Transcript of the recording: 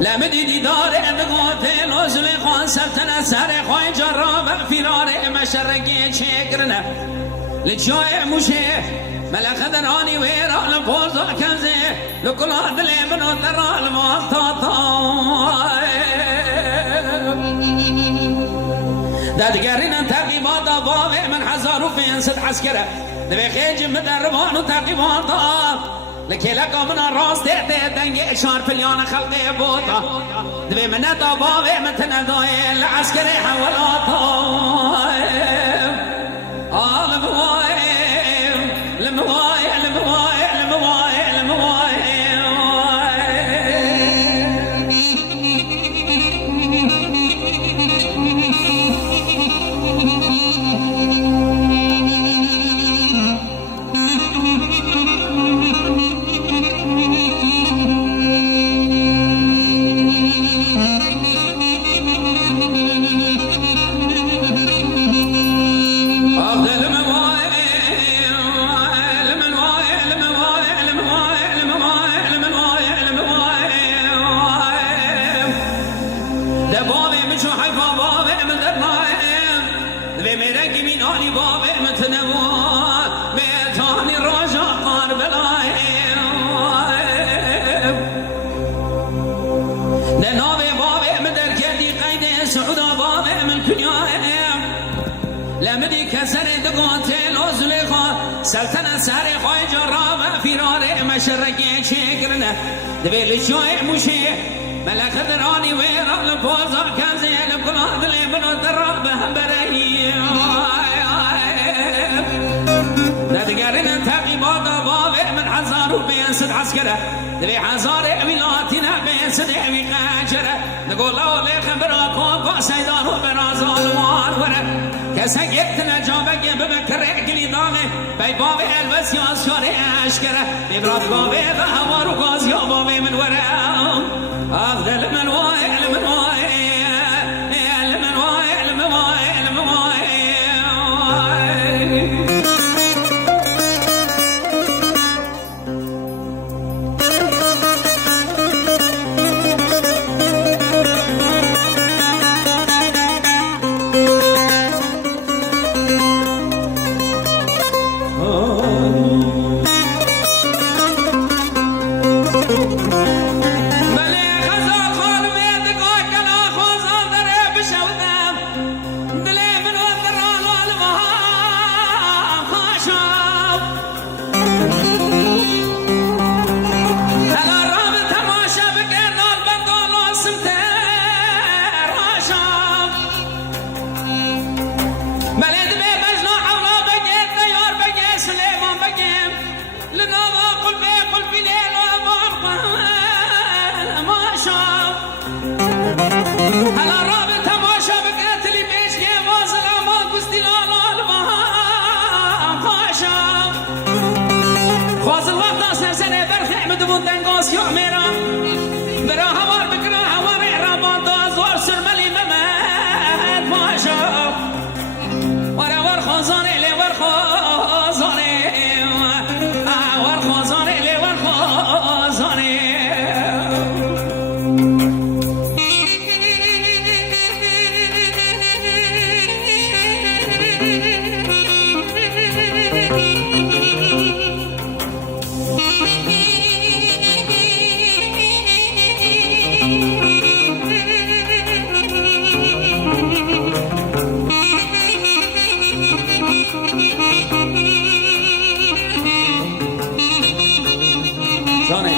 لمدي ديدار ادغوتي لوزل خان سلطنة سر خوي جراب فيرار مشرقي شكرنا لجوي مشي ملك دراني ويرا لفوزا كنزي لكل هاد لمنو درا المطاطا دادقارينا ترقيبات بابي من حزارو في انسد عسكرة دبي خيج مدربان وترقيبات لكي لقى من الراس تهدي دنجي اشار فليان خلقي بوطا دبي من الضبابي متنا دوي العسكري حولاطا سلطنة ساري خوي جرابة في راري مشرقي شكرنا دبي لشوي مشي ملك دراني ويرا لفوزا كان زين بكل هذا اللي بنو درابة برهي دادقارنا تاقي بادا بابي من حزار وبينسد عسكرة دبي حزار اميلاتنا بينسد امي قاجرة نقول له لي خبرا كوكو سيدان وبرازال وارورة كسجتنا جابك ببكر اقلي ضاغي بي بابي البس يا شاري اشكره ببراد بابي بهوار وغاز يا بابي من وراء اخذ المنواي المنواي المنواي المنواي المنواي قل في ليل ما شاف هلا رابط تماشا بقتلي بيش لي واصل ما قصدي لا فاشا واصل وقت سنة برخ مدبون تنقاس يعمرا برا هوار بكرا هوار إعرابان دازوار سرملي ممات فاشا ورا ورخوزاني لي ورخوزاني ورخوزاني لي ورخوزاني زاني